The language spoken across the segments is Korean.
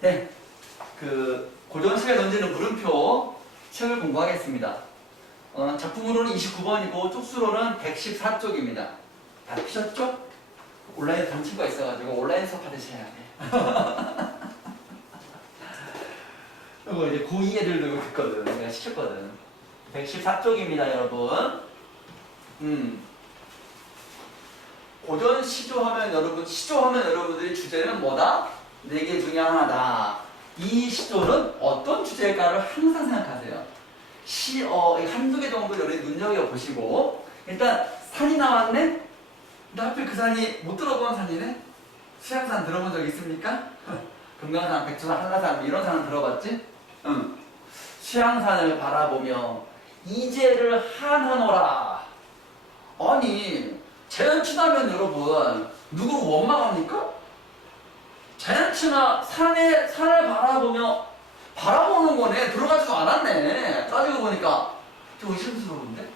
네. 그 고전시에 던지는 물음표 책을 공부하겠습니다. 어, 작품으로는 29번이고 쪽수로는 114쪽입니다. 다 피셨죠? 온라인 단 친구가 있어가지고 온라인 수업 받으셔야 돼. 이거 이제 고2 애들도 듣거든. 내가 시켰거든. 114쪽입니다, 여러분. 음. 고전 시조하면 여러분, 시조하면 여러분들이 주제는 뭐다? 네 개 중에 하나다. 이 시조는 어떤 주제일까를 항상 생각하세요. 시, 어, 이 한두 개 정도 여러분이 눈여겨보시고, 일단, 산이 나왔네? 근데 하필 그 산이 못 들어본 산이네? 수양산 들어본 적 있습니까? 금강산, 백두산, 한라산, 뭐 이런 산은 들어봤지? 응. 수양산을 바라보며, 이제를 한하노라. 아니, 자연친하면 여러분, 누구를 원망합니까? 자연친화 산에 산을 바라보며 바라보는 거네. 들어가지도 않았네. 따지고 보니까 좀 의심스러운데?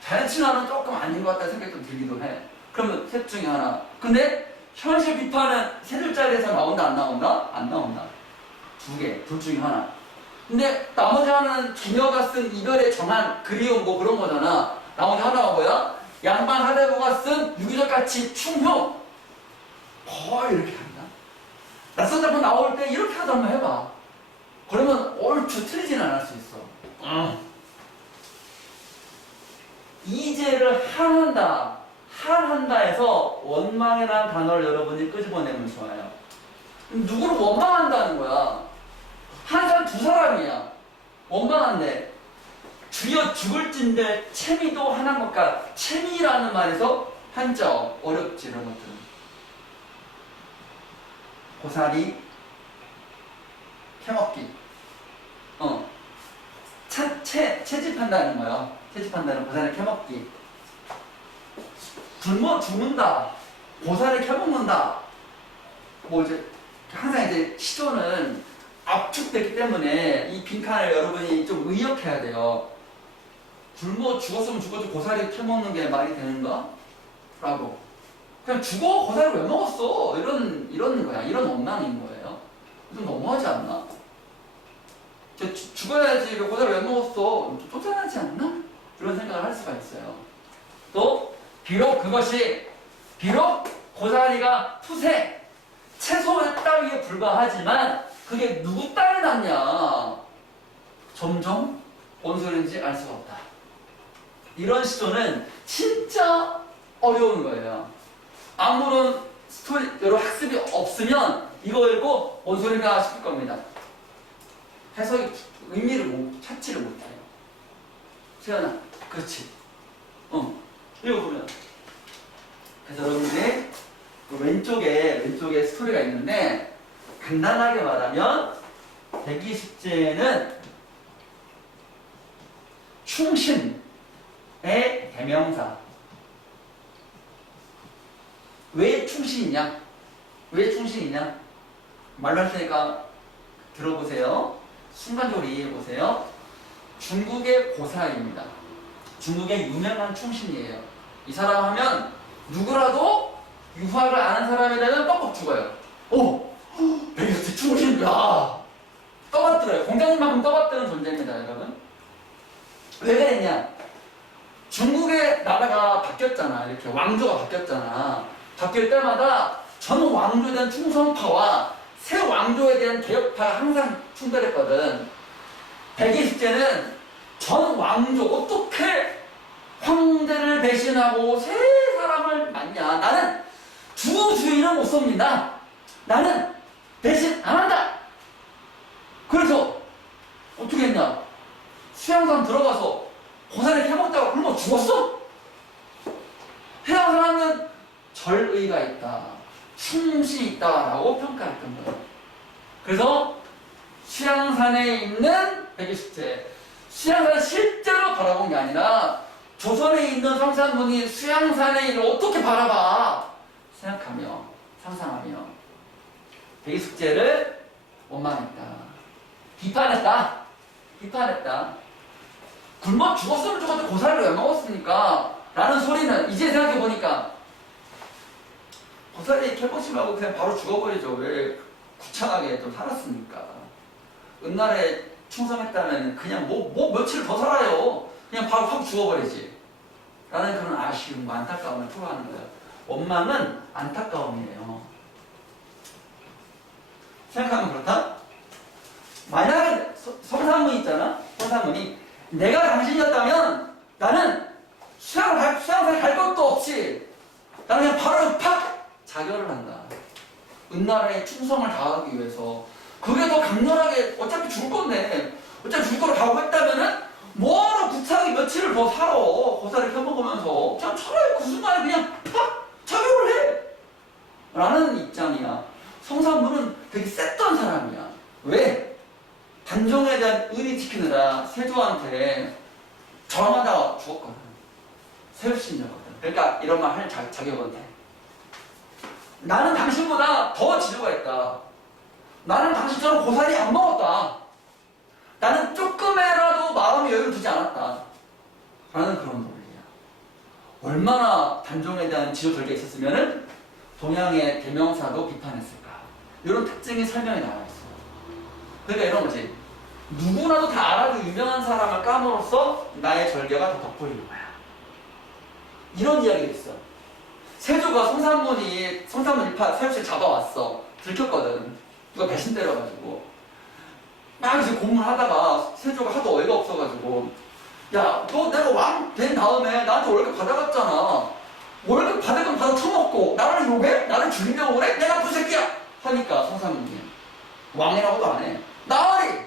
자연친화는 조금 아닌 것 같다는 생각이 좀 들기도 해. 그러면 셋 중에 하나. 근데 현실 비판은 세 줄짜리에서 나온다 안 나온다? 안 나온다. 두 개 둘 중에 하나. 근데 나머지 하나는 기녀가 쓴 이별에 정한 그리운 뭐 그런 거잖아. 나머지 하나가 뭐야? 양반 하대부가 쓴 유기적같이 충효. 거의 이렇게. 한다 낯선 작품 나올 때 이렇게 하다 한번 해봐. 그러면 얼추 틀리진 않을 수 있어. 이제를 한한다. 한한다에서 원망이라는 단어를 여러분이 끄집어내면 좋아요. 누구를 원망한다는 거야? 한 사람 두 사람이야. 원망한데 주여 죽을진데 채미도 하나인 것과 채미라는 말에서 한자 어렵지 이런 것들은. 고사리 캐먹기. 어. 채, 채, 채집한다는 거야. 채집한다는 고사리 캐먹기. 굶어 죽는다. 고사리 캐먹는다. 뭐 이제 항상 이제 시조는 압축됐기 때문에 이 빈칸을 여러분이 좀 의역해야 돼요. 굶어 죽었으면 죽었지 고사리 캐먹는 게 말이 되는가? 라고 그냥 죽어? 고사를 왜 먹었어? 이런 이런 거야. 이런 원망인 거예요. 좀 너무하지 않나? 죽어야지 왜 고사를 왜 먹었어? 좀 쫓아나지 않나? 이런 생각을 할 수가 있어요. 또 비록 그것이 비록 고사리가 푸세 채소의 따위에 불과하지만 그게 누구 딸이 났냐? 점점 뭔 소리인지 알 수가 없다. 이런 시조는 진짜 어려운 거예요 아무런 스토리, 여러 학습이 없으면 이거 읽고 뭔 소리인가 싶을 겁니다. 해석이 의미를 못, 찾지를 못해요. 수연아, 그렇지. 어, 읽어보면. 그래서 여러분들이 그 왼쪽에, 왼쪽에 스토리가 있는데, 간단하게 말하면, 대기식제는 충신의 대명사. 왜 충신이냐? 왜 충신이냐? 말로 할 테니까 들어보세요. 순간적으로 이해해보세요. 중국의 고사입니다. 중국의 유명한 충신이에요. 이 사람 하면 누구라도 유화를 아는 사람에 대한 떡뻑 죽어요. 오! 베이스트 충신! 야! 떠받들어요. 공장님만큼 떠받드는 존재입니다, 여러분. 왜 그랬냐? 중국의 나라가 바뀌었잖아. 이렇게 왕조가 바뀌었잖아. 바뀔 때마다 전 왕조에 대한 충성파와 새 왕조에 대한 개혁파가 항상 충돌했거든. 백이십제는 전 왕조 어떻게 황제를 배신하고 새 사람을 맞냐? 나는 두 주인은 못 섭니다. 나는 배신 안 한다. 그래서 어떻게 했냐? 수양산 들어가서 고사리 해먹다가 굶어 죽었어? 해양 사람은 절의가 있다, 충신이 있다라고 평가했던 거예요. 그래서 수양산에 있는 백일식제, 수양산을 실제로 바라본 게 아니라 조선에 있는 성산문이 수양산의 일을 어떻게 바라봐 생각하며 상상하며 백일식제를 원망했다, 비판했다, 비판했다. 굶어 죽었으면 죽었지 고사리를 왜 먹었습니까? 라는 소리는 이제 생각해 보니까 고사리 캐보지 말고 그냥 바로 죽어버리죠. 왜 구창하게 좀 살았으니까. 은날에 충성했다면 그냥 뭐, 뭐 며칠 더 살아요. 그냥 바로 확 죽어버리지. 라는 그런 아쉬움, 안타까움을 표하는 거예요. 원망은 안타까움이에요. 생각하면 그렇다? 만약에 서- 성사문 있잖아? 성사문이 내가 당신이었다면 나는 수양을 갈, 수양사를 갈 것도 없이 나는 그냥 바로 팍 자결을 한다. 은나라에 충성을 다하기 위해서. 그게 더 강렬하게 어차피 죽을 건데 어차피 죽을 거를 각오했다면은 뭐하러 구차하게 며칠을 더 살아? 고사를 펴먹으면서. 그냥 차라리 그 순간에 그냥 팍! 자결을 해! 라는 입장이야. 성삼문은 되게 셌던 사람이야. 왜? 단종에 대한 의리 지키느라 세조한테 저항하다가 죽었거든. 세우신자거든. 그러니까 이런 말 할 자격은 돼 나는 당신보다 더 지조가 있다. 나는 당신처럼 고사리 안 먹었다. 나는 조금이라도 마음의 여유를 두지 않았다. 라는 그런 논리야. 얼마나 단종에 대한 지조 절개가 있었으면은 동양의 대명사도 비판했을까. 이런 특징이 설명에 나와 있어. 그러니까 이런 거지. 누구나도 다 알아도 유명한 사람을 까므로써 나의 절개가 더 돋보이는 거야. 이런 이야기가 있어. 세조가 성삼문이 성삼문 일파 세조씨 잡아왔어. 들켰거든. 누가 배신 때려가지고. 막 이제 고문하다가 세조가 하도 어이가 없어가지고. 야 너 내가 왕 된 다음에 나한테 월급 받아갔잖아. 월급 받을 건 받아 처먹고 나를 욕해? 나를 죽이려고 그래? 내가 그 새끼야! 하니까 성삼문이 왕이라고도 안해. 나으리!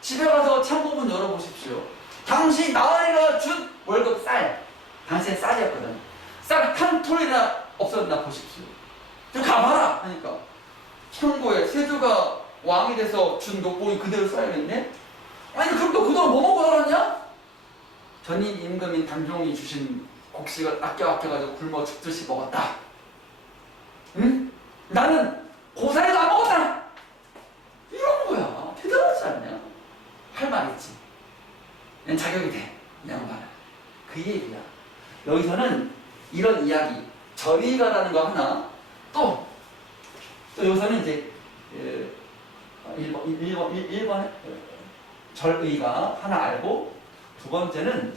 집에 가서 창고문 열어보십시오. 당신 나으리가 준 월급 쌀. 당시엔 쌀이었거든 쌀한 톨이나 없었나 보십시오. 좀 가봐라! 하니까 창고에 세조가 왕이 돼서 준 녹봉이 그대로 쌓여있네? 아니 그럼 너 그동안 뭐 먹고 살았냐? 전임 임금인 단종이 주신 곡식을 아껴 아껴가지고 굶어 죽듯이 먹었다. 응? 나는 고사리도 안 먹었다! 이런 거야. 대단하지 않냐? 할 말 있지. 난 자격이 돼. 이 양반은. 그 얘기야. 여기서는 이런 이야기, 절의가라는 거 하나, 또, 또 여기서는 이제, 예, 1번, 1번, 1번, 절의가 하나 알고, 두 번째는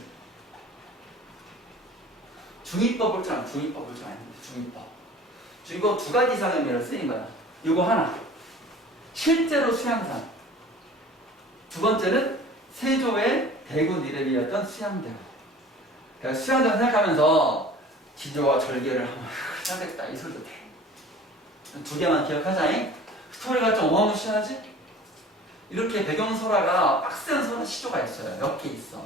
중의법을 줄 아는 중의법을 줄 아는 중의법. 이거 두 가지 이상의 의미로 쓰인 거야. 이거 하나. 실제로 수양산. 두 번째는 세조의 대군 이름이었던 수양대원. 그러니까 수양대원 생각하면서 지조와 절개를 하면 해야겠다 이 소리도 돼. 두 개만 기억하자잉. 스토리가 좀 어마무시하지? 이렇게 배경설화가 빡센 설화 시조가 있어요. 몇 개 있어.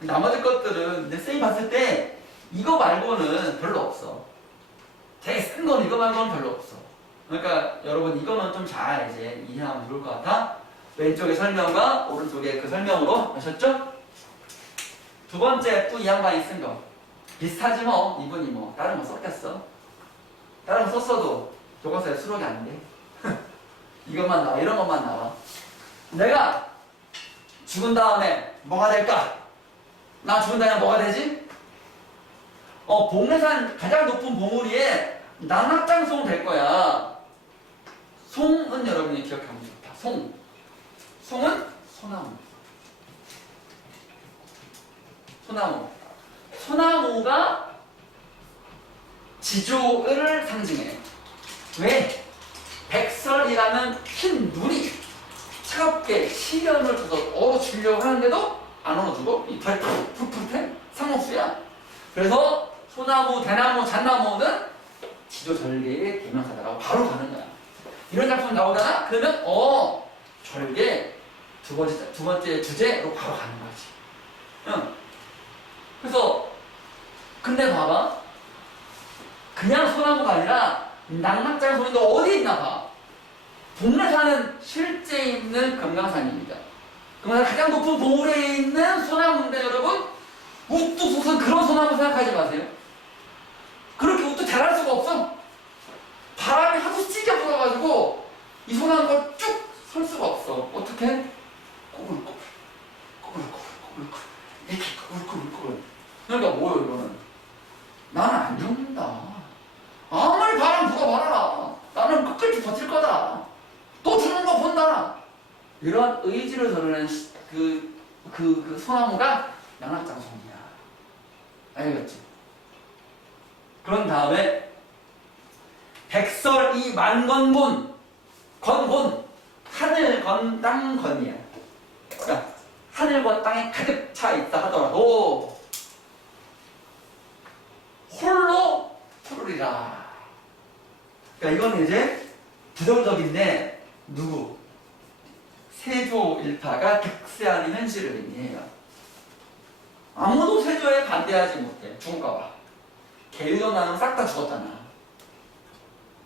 나머지 것들은 내 쌤이 봤을 때 이거 말고는 별로 없어. 되게 센 건 이거 말고는 별로 없어. 그러니까 여러분 이거만 좀 잘 이제 이해하면 좋을 것 같아. 왼쪽의 설명과 오른쪽의 그 설명으로 아셨죠? 두 번째 또 이 양반이 쓴 거. 비슷하지 뭐. 이분이 뭐 다른 거 썼겠어. 다른 거 썼어도 교과서에 수록이 안돼. 이것만 나와. 이런 것만 나와. 내가 죽은 다음에 뭐가 될까? 나 죽은 다음에 뭐가 되지? 어 봉래산 가장 높은 봉우리에 남악장송 될 거야. 송은 여러분이 기억하면 좋다. 송. 송은 소나무. 소나무 소나무가 지조를 상징해. 왜? 백설이라는 흰 눈이 차갑게 시련을 줘서 얼어주려고 하는데도 안 얼어주고 이빨 푸푸푸해 상록수야. 그래서 소나무, 대나무, 잣나무는 지조 절개의 대명사다라고 바로 가는 거야. 이런 작품 나오잖아? 그러면 어 절개 두 번째 두 번째 주제로 바로 가는 거지. 응. 그래서 근데 봐봐. 그냥 소나무가 아니라 낭막장 소리도 어디 있나 봐. 동래산은 실제 있는 금강산입니다. 금강산 가장 높은 봉우리에 있는 소나무인데 여러분 우뚝 솟은 그런 소나무 생각하지 마세요. 그렇게 우뚝 자랄 수가 없어. 바람이 하도 세게 불어가지고 이 소나무가 쭉 설 수가 없어. 어떻게? 꼬불꼬불. 꼬불꼬불 꼬불꼬불. 이렇게 꼬불꼬불. 그러니까 뭐예요 이거는 안 죽는다 아무리 바람 불어봐라 나는 끝까지 버틸 거다 이런 의지를 시- 그, 그, 그 소나무가 양락장송이야. 알겠지? 그런 다음에 백설 이 만건곤 건곤 하늘 건 땅 건이야. 그러니까 하늘과 땅에 가득 차 있다 하더라도 홀로 푸르리라. 그러니까 이거는 이제 부정적인데 누구? 세조 일파가 득세하는 현실을 의미해요. 아무도 세조에 반대하지 못해. 죽을까봐. 개유전 나는 싹 다 죽었잖아.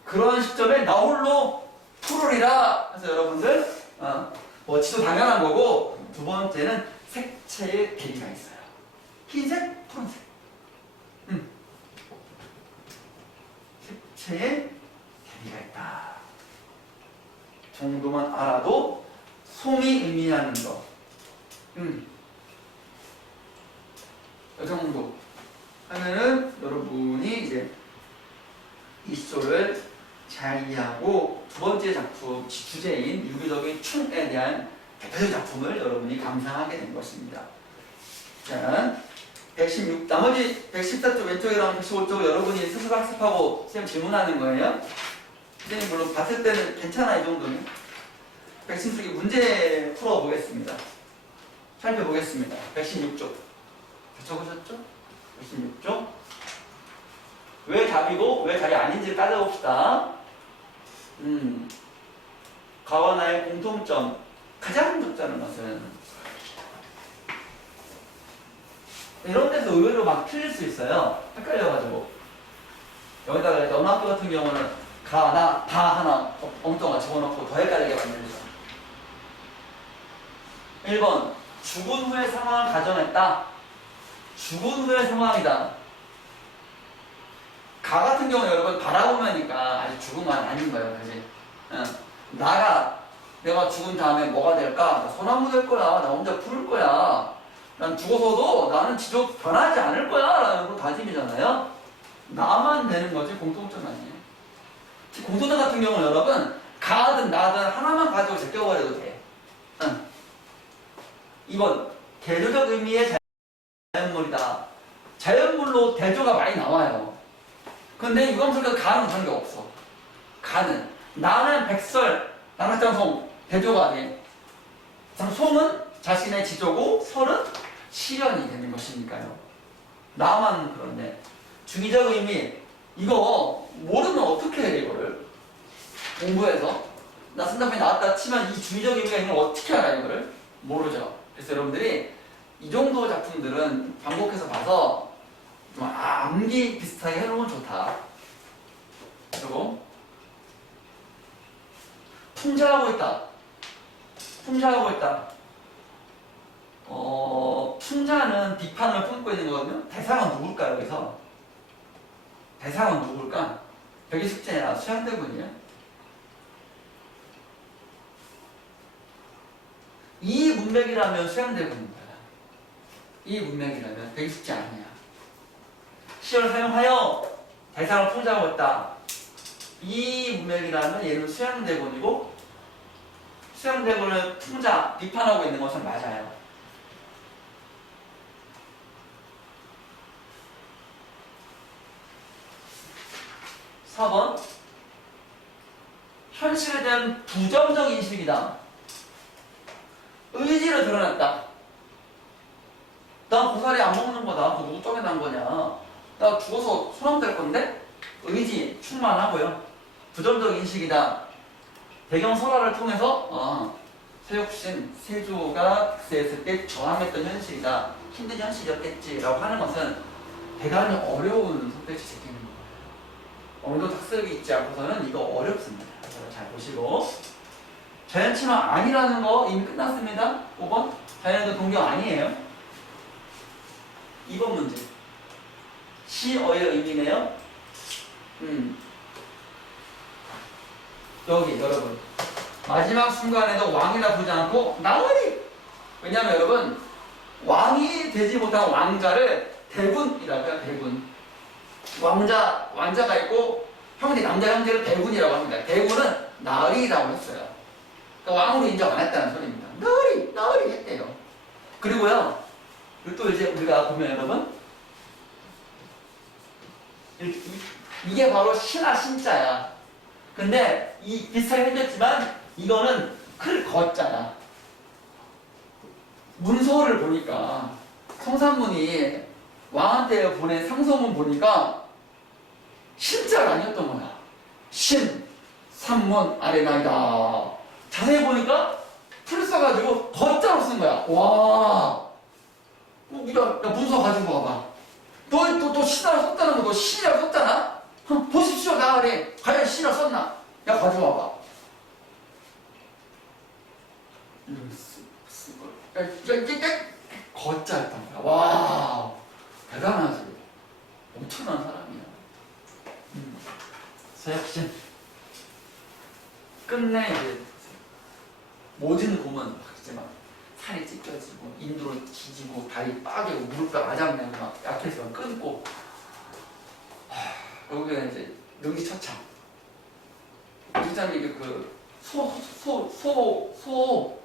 그런 시점에 나 홀로 푸르리라. 그래서 여러분들 어, 뭐 지도 당연한 거고 두 번째는 색채의 대비가 있어요. 흰색, 푸른색. 음. 색채의 대비가 있다. 정도만 알아도 송이 의미하는 거. 음. 이 정도 하면은 여러분이 이제 이 시조를 잘 이해하고 두 번째 작품 주제인 유기적인 충에 대한 대표적 작품을 여러분이 감상하게 된 것입니다. 자, 116 나머지 114쪽 왼쪽이랑 115쪽 여러분이 스스로 학습하고 선생님 질문하는 거예요. 선생님 물론 봤을 때는 괜찮아 이 정도는. 116이 문제 풀어보겠습니다. 살펴보겠습니다. 116쪽. 적으셨죠? 116쪽. 왜 답이고 왜 답이 아닌지 따져봅시다. 음, 가와 나의 공통점 가장 높다는 것은 이런 데서 의외로 막 틀릴 수 있어요. 헷갈려가지고 여기다가 이제 어느 학교 같은 경우는 가나 다 하나 엉뚱한 집어넣고 더 헷갈리게 만들죠. 1번 죽은 후의 상황을 가정했다. 죽은 후의 상황이다. 가 같은 경우 여러분 바라보면니까 아직 죽은 건 아닌 거예요, 그지? 응. 나가 내가 죽은 다음에 뭐가 될까? 나 소나무 될 거야. 나 혼자 부를 거야. 난 죽어서도 나는 지속 변하지 않을 거야. 라는 거 다짐이잖아요. 나만 되는 거지 공통점 아니에요. 공통점 같은 경우는 여러분 가든 나든 하나만 가지고 제껴버려도 돼. 응. 2번 대조적 의미의 자연물이다. 자연물로 대조가 많이 나와요. 근데 유감설과 가는 관계 없어. 가는 나는 백설, 나락장송 대조가 돼. 참 송은 자신의 지조고 설은 실현이 되는 것이니까요. 나만 그런데 중의적 의미 이거 모르면 어떻게 해 이거를 공부해서 나 쓴다음에 나왔다 치면 이 중의적 의미가 있는 걸 어떻게 알아 이거를 모르죠. 그래서 여러분들이 이 정도 작품들은 반복해서 봐서 좀 아, 암기 비슷하게 해놓으면 좋다. 그리고 풍자하고 있다. 풍자하고 있다. 어, 풍자는 비판을 품고 있는 거거든요. 대상은 누굴까요, 여기서? 대상은 누굴까? 여기 숙제야, 수양대군이야. 이 문맥이라면 수양대군인 거야. 이 문맥이라면 되게 숙제 아니야. 시를 사용하여 대상을 풍자하고 있다. 이 문맥이라면 얘는 수양대군이고 수양대군을 풍자, 비판하고 있는 것은 맞아요. 사번 현실에 대한 부정적 인식이다. 의지를 드러냈다. 난 고사리 안 먹는 거다. 그거 누구 쪽에 난 거냐. 나 죽어서 소나무 될 건데? 의지 충만하고요. 부정적 인식이다. 배경 설화를 통해서 어, 세육신 세조가 득세했을 때 저항했던 현실이다. 힘든 현실이었겠지라고 하는 것은 대단히 어려운 선택지 거예요. 어느 정도 학습이 있지 않고서는 이거 어렵습니다. 잘 보시고 자연친화 아니라는 거 이미 끝났습니다. 5번 자연도 동경 아니에요. 2번 문제 시어의 의미네요. 음. 여기 여러분 마지막 순간에도 왕이라 부르지 않고 나으리 왜냐하면 여러분 왕이 되지 못한 왕자를 대군이라고 해요 대군 왕자 왕자가 있고 형제 남자 형제를 대군이라고 합니다 대군은 나으리라고 했어요 그러니까 왕으로 인정 안 했다는 소리입니다. 널이 널이 했대요. 그리고요. 그리고 또 이제 우리가 보면 여러분 이게 바로 신하 신자야. 근데 이 비슷하게 생겼지만 이거는 클 거자야. 문서를 보니까 성산문이 왕한테 보낸 상소문 보니까 신자가 아니었던 거야. 신, 산문, 아레나이다. 자세히 보니까 풀 써가지고 거자로 쓴 거야. 와. 어, 야, 야, 문서 가지고 와봐. 너, 또, 또 신하를 썼다는 거, 너 신이라고 썼잖아? 어, 보십시오, 나으리. 과연 신이라고 썼나? 야, 가져와봐. 이런 쓰, 쓰, 야, 야, 야, 야, 거자였던 거야. 와. 대단하지. 엄청난. 서혁신. 끝내 이제. 모든 곰은 이제 막 살이 찢겨지고 인두로 뒤지고 다리 빠개고 무릎과 아작내고 막 약해서 막 끊고. 하, 여기가 이제 능지처참 유장이 그소소 소 소 소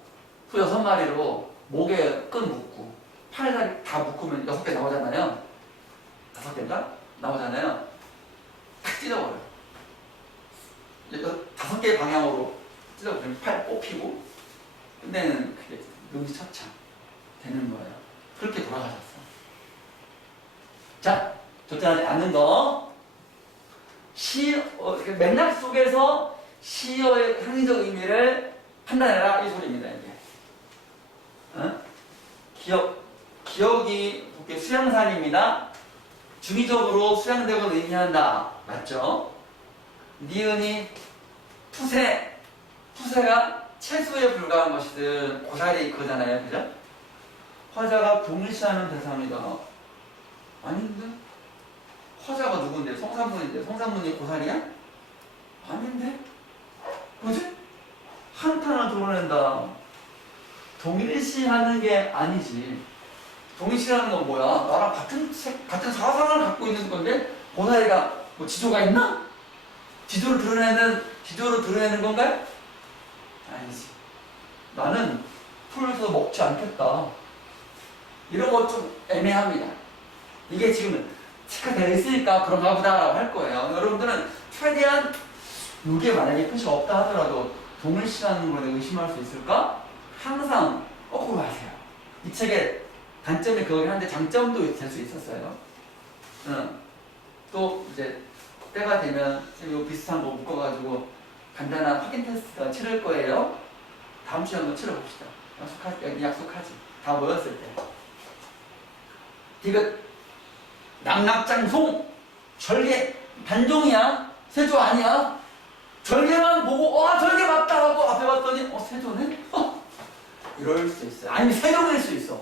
여섯 마리로 목에 끈 묶고 팔다리 다 묶으면 여섯 개 나오잖아요. 다섯 개인가? 나오잖아요. 탁 찢어버려 여- 다섯 개 방향으로 찢어버리면 팔 뽑히고 끝내는 그게 능지처참 되는 거예요. 그렇게 돌아가셨어. 자, 좋지 않은 거. 시, 어, 그 맥락 속에서 시어의 항의적 의미를 판단해라. 이 소리입니다, 이게. 어? 기억, 기억이. 수양산입니다. 중의적으로 수양되고 의미한다. 맞죠? 니은이 푸세, 푸세가 채소에 불과한 것이든 고사리 그거잖아요. 그죠? 화자가 동일시하는 대상이다. 아닌데? 화자가 누군데? 성산문인데? 성산문이 고사리야? 아닌데? 뭐지? 한탄을 드러낸다. 동일시하는 게 아니지. 동일시라는 건 뭐야? 나랑 같은 색, 같은 사상을 갖고 있는 건데 고사리가 뭐 지조가 있나? 지조를 드러내는 지조를 드러내는 건가요? 아니지. 나는 풀에서 먹지 않겠다. 이런 거좀 애매합니다. 이게 지금 체크되어 있으니까 그런가 보다라고 할 거예요. 여러분들은 최대한 이게 만약에 표시가 없다 하더라도 동일시라는 걸 의심할 수 있을까? 항상 거꾸로 하세요. 이 책의 단점이 그거긴 한데 장점도 될 수 있었어요. 응. 또 이제 때가 되면 이 비슷한 거 묶어가지고 간단한 확인 테스트가 치를 거예요. 다음 주에 한번 치러봅시다. 약속하, 약속하지. 다 모였을 때. 디귿, 낙낙장송, 절개, 단종이야. 세조 아니야. 절개만 보고, 와, 절개 맞다 하고 앞에 봤더니, 어, 세조네? 어? 이럴 수 있어요. 아니면 세조일 수 있어.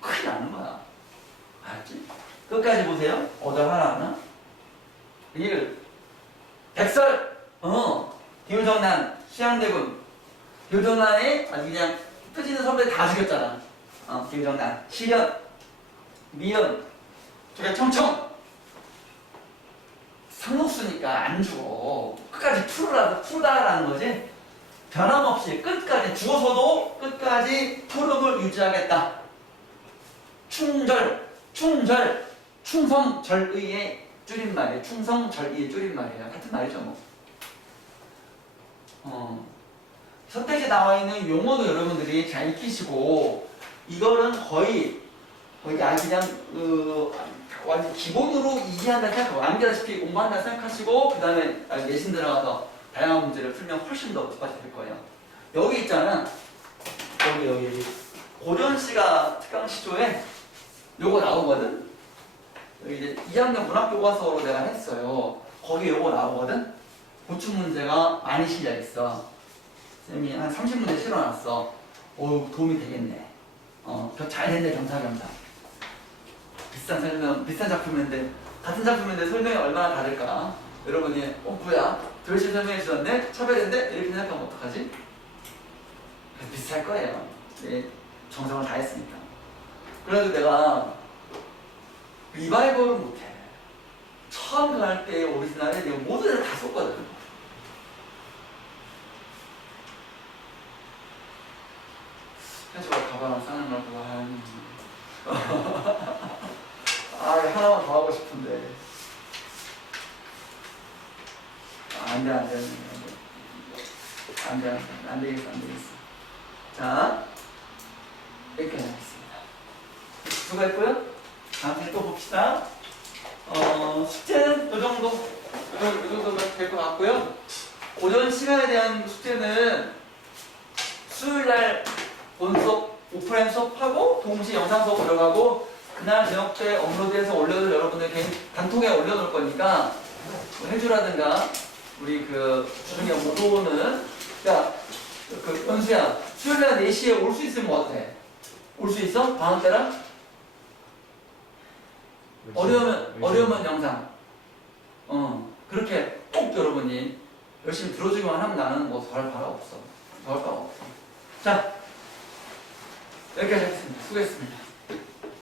큰일 나는 거야. 알았지? 끝까지 보세요. 어디 하나 하나? 일, 백설, 어, 기울정난, 시향대군, 기울정난이 아주 그냥 뜨지는 선배 다 죽였잖아. 어, 기울정난, 시련, 미연, 저게 청청. 상록수니까 안 죽어. 끝까지 풀으라, 풀다라는 거지. 변함없이 끝까지 죽어서도 끝까지 푸름을 유지하겠다. 충절, 충절, 충성절의의 줄임말이에요. 충성절의의 줄임말이에요. 같은 말이죠, 뭐. 어. 선택에 나와 있는 용어도 여러분들이 잘 익히시고, 이거는 거의, 거의 아주 그냥, 그, 완전 기본으로 이해한다 생각, 완결다시피 공부한다 생각하시고, 그 다음에 내신 들어가서 다양한 문제를 풀면 훨씬 더 좋아질 거예요. 여기 있잖아. 여기, 여기. 고전시가 특강 시조에 요거 나오거든? 이제 2학년 문학교과서로 내가 했어요. 거기 요거 나오거든? 보충 문제가 많이 실려 있어. 쌤이 한 30문제 실어놨어. 오, 도움이 되겠네. 어, 잘 됐네, 겸사겸사. 비싼 설명, 비싼 작품인데, 같은 작품인데 설명이 얼마나 다를까? 여러분이, 어, 뭐야? 도대체 설명해 주셨네? 차별인데? 이렇게 생각하면 어떡하지? 비슷할 거예요. 네, 정성을 다했으니까. 그래도 내가 리바이벌을 못해. 처음 갈때 오리지널에 내가 모든 애를 다 썼거든. 해주가 가방을 싸는 걸 보고 아 하나만 더 하고 싶은데. 아, 안돼 안돼 안돼 안돼. 안돼 안 되겠어 안 되겠어. 자 여기까지 하겠습니다. 수고했고요? 다음 봅시다 어 숙제는 이 정도 이 정도, 이 정도 될것 같고요 오전 시간에 대한 숙제는 수요일 날 본수업 오프라인 수업하고 동시에 영상 수업 들어가고 그날 저녁 때 업로드해서 올려도 여러분들 개인 단톡에 올려놓을 거니까 뭐 해주라든가 우리 그 주중에 못 오는 야 그 연수야 수요일 날 4시에 올 수 있으면 어때? 올 수 있어? 방학 때라? 어려우면 어려우면 영상. 어 그렇게 꼭 여러분이 열심히 들어주기만 하면 나는 뭐 더할 바가 없어. 더할 바가 없어. 자 여기까지 하겠습니다. 수고했습니다